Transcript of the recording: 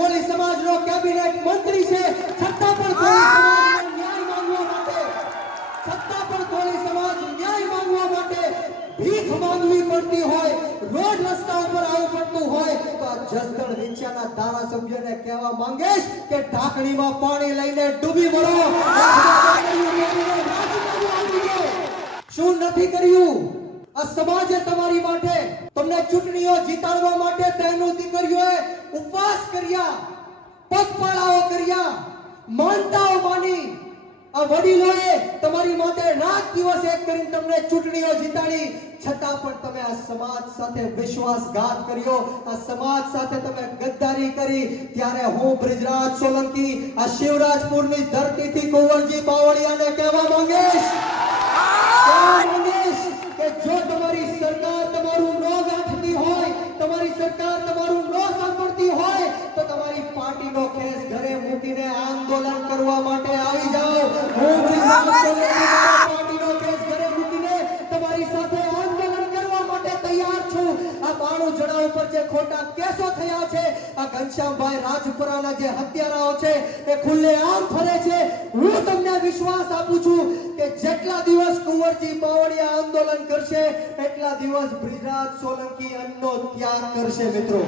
કોળી સમાજનો કેબિનેટ મંત્રી છે, છતાં પણ કોળી સમાજને ન્યાય માંગવા માટે, છતાં પણ કોળી સમાજ ન્યાય માંગવા માટે ભીખ માંગવી પડતી હોય, રોજ રસ્તા ઉપર આવવું પડતું હોય, તો આ જસદણ વિંછિયાના ધારાસભ્યને કહેવા માંગીશ કે ઢાંકણીમાં પાણી લઈને ડૂબી મરો. શું નથી કર્યું આ સમાજે તમારી માટે? તમને ચૂંટણીઓ જીતાડવા માટે બહેનો દીકરીઓએ ઉપવાસ કર્યા, પગપાળાઓ કર્યા, માનતાઓ માની. આ વડીલોએ તમારી માટે રાત દિવસ એક કરીને તમને ચૂંટણીઓ જીતાડી, છતાં પણ તમે આ સમાજ સાથે વિશ્વાસઘાત કર્યો, આ સમાજ સાથે તમે ગદ્દારી કરી. ત્યારે હું બ્રિજરાજ સોલંકી આ શિવરાજપુરની ધરતીથી કુંવરજી બાવળિયાને કહેવા માંગીશ કે જો તમારી સરકાર તમારું ન ગાંઠતી હોય, તમારી સરકાર તમારું ન સાંભળતી હોય, તો તમારી પાર્ટીનો ખેસ ઘરે મૂકીને આંદોલન કરવા માટે આવી જાઓ. હું પાર્ટીનો ખેસ ઘરે મૂકીને તમારી સાથે આંદોલન કરવા માટે તૈયાર છું. આ 92 જણા ઉપર જે ખોટા કેસો થયા છે, આ ઘનશ્યામભાઈ રાજપુરાના જે હત્યારાઓ છે એ ખુલ્લેઆમ ફરે છે. હું તમને વિશ્વાસ આપું છું કે જેટલા દિવસ કુંવરજી બાવળિયા આંદોલન કરશે એટલા દિવસ બ્રિજરાજ સોલંકી અન્નનો ત્યાગ કરશે. મિત્રો,